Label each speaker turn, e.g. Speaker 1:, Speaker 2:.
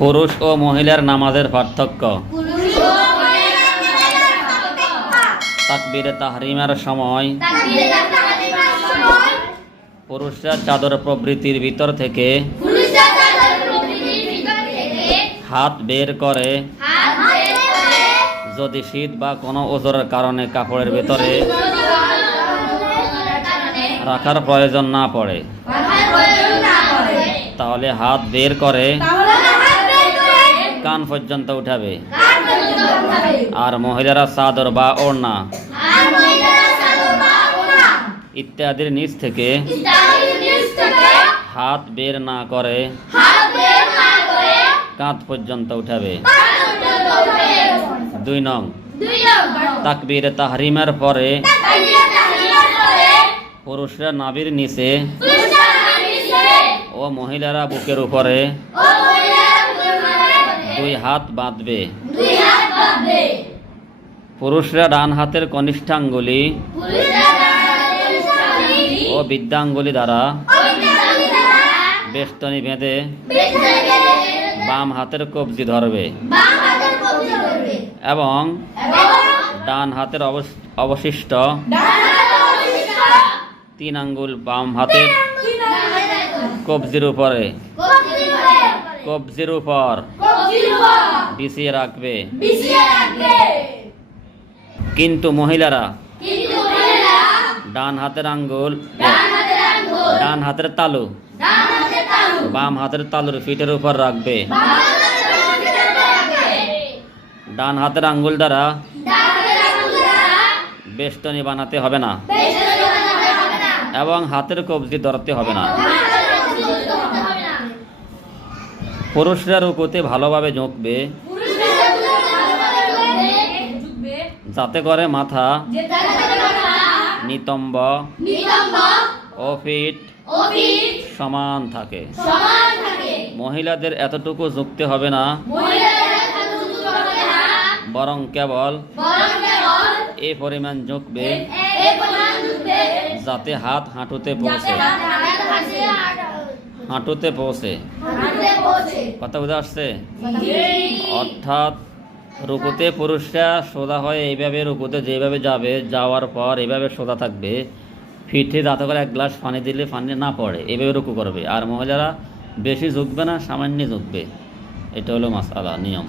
Speaker 1: পুরুষ ও মহিলার নামাজের পার্থক্য। তাকবীরে তাহরিমার সময়। পুরুষরা চাদর প্রবৃত্তির ভিতর থেকে হাত বের করে।
Speaker 2: হাত বের করে।
Speaker 1: যদি শীত বা কোনো ওজোরের কারণে কাপড়ের ভেতরে রাখার প্রয়োজন না পড়ে তাহলে হাত বের করে
Speaker 2: তাহলে হাত বের করে
Speaker 1: কান পর্যন্ত উঠাবে। আর মহিলারা চাদর বা ওড়না। ইত্যাদির নিচ থেকে হাত বের না করে কাঁধ পর্যন্ত উঠাবে। দুই নং। তাকবীরে তাহরিমের পরে পুরুষরা নাবির নিচে ও মহিলারা বুকের উপরে দুই হাত বাঁধবে। পুরুষরা ডান হাতের কনিষ্ঠাঙ্গুলি ও বিদ্যাঙ্গুলি দ্বারা বেষ্টনী বেঁধে বাম হাতের কবজি ধরবে। এবং ডান হাতের অবশ- অবশিষ্ট তিন আঙ্গুল বাম হাতের কবজির উপরে।
Speaker 2: কবজির উপর
Speaker 1: বিছিয়ে রাখবে। কিন্তু মহিলারা ডান হাতের আঙ্গুল
Speaker 2: ডান হাতের
Speaker 1: তালু বাম হাতের তালুর ফিটের উপর রাখবে। ডান হাতের আঙ্গুল দ্বারা বেষ্টনী বানাতে হবে না। এবং হাতের কবজি ধরতে হবে না। পুরুষরা রুকুতে ভালোভাবে ঝুঁকবে। যাতে করে মাথা নিতম্ব ও ফিট সমান থাকে। মহিলাদের এতটুকু ঝুঁকতে হবে না। বরং কেবল এ পরিমাণ ঝুঁকবে, যাতে হাত হাঁটুতে পৌঁছে। হাঁটুতে পৌঁছে। কথা বুঝে আসছে? অর্থাৎ রুকুতে পুরুষরা সোজা হয় এইভাবে রুকুতে যেভাবে যাবে যাওয়ার পর এইভাবে সোজা থাকবে ফিটে দাঁত করে এক গ্লাস পানি দিলে পানি না পড়ে এভাবে রুকু করবে। আর মহিলারা বেশি ঝুঁকবে না সামান্য ঝুঁকবে। এটা হলো মাসালা নিয়ম।